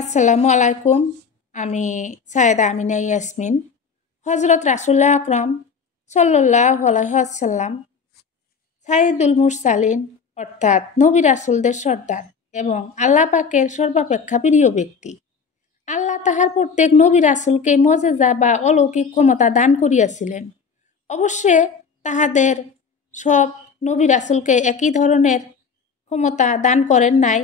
আসসালামু আলাইকুম। আমি সায়েদা আমিনা ইয়াসমিন। হজরত রাসূলুল্লাহ আকরাম সাল্লাল্লাহু আলাইহি ওয়াসাল্লাম সাইয়্যিদুল মুরসালিন অর্থাৎ নবী রাসূলদের সর্দার এবং আল্লাহ পাকের সর্বাপেক্ষা প্রিয় ব্যক্তি। আল্লাহ তাহার প্রত্যেক নবী রাসূলকে মুজিজা বা অলৌকিক ক্ষমতা দান করিয়াছিলেন। অবশ্যই তাহাদের সব নবী রাসূলকে একই ধরনের ক্ষমতা দান করেন নাই।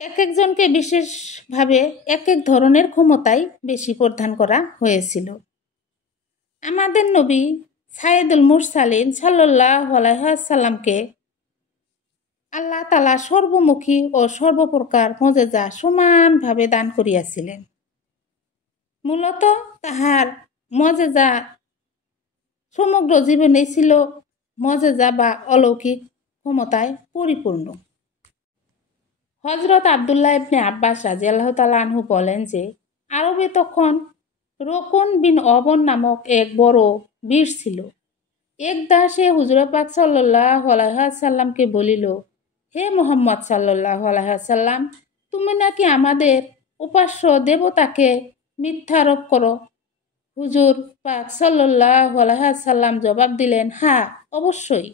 এক একজনকে বিশেষভাবে এক এক ধরনের ক্ষমতাই বেশি প্রদান করা হয়েছিল। আমাদের নবী সাইয়্যিদুল মুরসালিন সাল্লাল্লাহু আলাইহি ওয়াসাল্লামকে আল্লাহ তাআলা সর্বমুখী ও সর্বপ্রকার মুজিজা সমানভাবে দান করিয়াছিলেন। মূলত তাহার মুজিজা সমগ্র জীবনেই ছিল মুজিজা বা অলৌকিক ক্ষমতায় পরিপূর্ণ। হযরত আব্দুল্লাহ ইবনে আব্বাস রাদিয়াল্লাহু তাআলা আনহু বলেন যে আরবে তখন রোকন বিন অবন নামক এক বড় বীর ছিল। একদা সে হুজুর পাক সাল্লাল্লাহু আলাইহি ওয়াসাল্লামকে বলিল, হে মুহাম্মদ সাল্লাল্লাহু আলাইহি ওয়াসাল্লাম, তুমি নাকি আমাদের উপাস্য দেবতাকে মিথ্যারোপ করো? হুজুর পাক সাল্লাল্লাহু আলাইহি ওয়াসাল্লাম জবাব দিলেন, হ্যাঁ, অবশ্যই।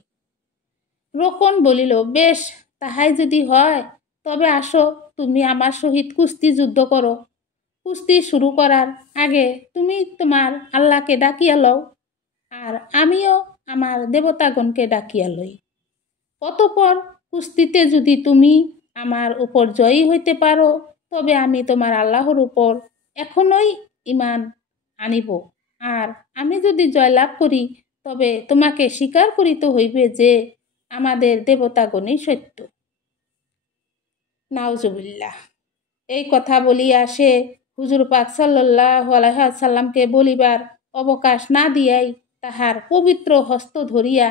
রোকন বলিল, বেশ, তাহাই যদি হয় তবে আসো, তুমি আমার সহিত কুস্তি যুদ্ধ করো। কুস্তি শুরু করার আগে তুমি তোমার আল্লাহকে ডাকিয়া লও, আর আমিও আমার দেবতাগণকে ডাকিয়া লই। অতঃপর কুস্তিতে যদি তুমি আমার উপর জয়ী হইতে পারো তবে আমি তোমার আল্লাহর উপর এখনই ঈমান আনিব, আর আমি যদি জয়লাভ করি তবে তোমাকে স্বীকার করিতে হইবে যে আমাদের দেবতাগণই সত্য। নাউজুবিল্লাহ। এই কথা বলিয়া সে হুজুর পাক সাল্লাল্লাহু আলাইহি ওয়াসাল্লামকে বলিবার অবকাশ না দিয়াই তাহার পবিত্র হস্ত ধরিয়া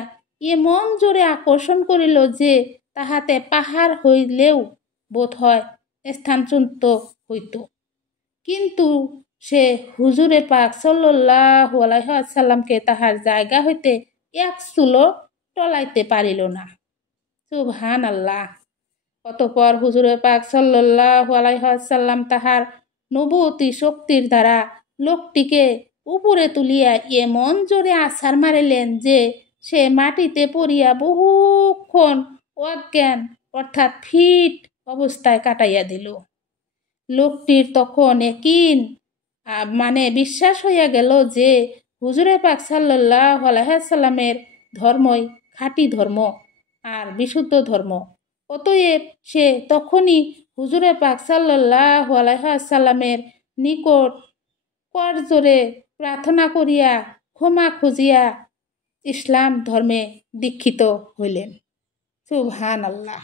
এমন জোরে আকর্ষণ করিল যে তাহাতে পাহাড় হইলেও বোধ হয় স্থানচ্যুত হইত। কিন্তু সে হুজুরে পাক সাল্লাল্লাহু আলাইহি ওয়াসাল্লামকে তাহার জায়গা হইতে এক চুলো টলাইতে পারিল না। সুবহানাল্লাহ। অতঃপর হুজুরে পাক সাল্লাল্লাহু আলাইহি ওয়াসাল্লাম তাহার নবুয়তী শক্তির দ্বারা লোকটিকে উপরে তুলিয়া এমন জোরে আছাড় মারিলেন যে সে মাটিতে পড়িয়া বহুক্ষণ অজ্ঞান অর্থাৎ ফিট অবস্থায় কাটাইয়া দিল। লোকটির তখন ইয়াকিন বিশ্বাস হইয়া গেল যে হুজুরে পাক সাল্লাল্লাহু আলাইহি ওয়াসাল্লামের ধর্মই খাঁটি ধর্ম আর বিশুদ্ধ ধর্ম। অতএব সে তখনই হুজুরে পাক সাল্লাল্লাহু আলাইহি ওয়াসাল্লামের নিকট করজোরে প্রার্থনা করিয়া ক্ষমা খুঁজিয়া ইসলাম ধর্মে দীক্ষিত হইলেন। সুবহানাল্লাহ।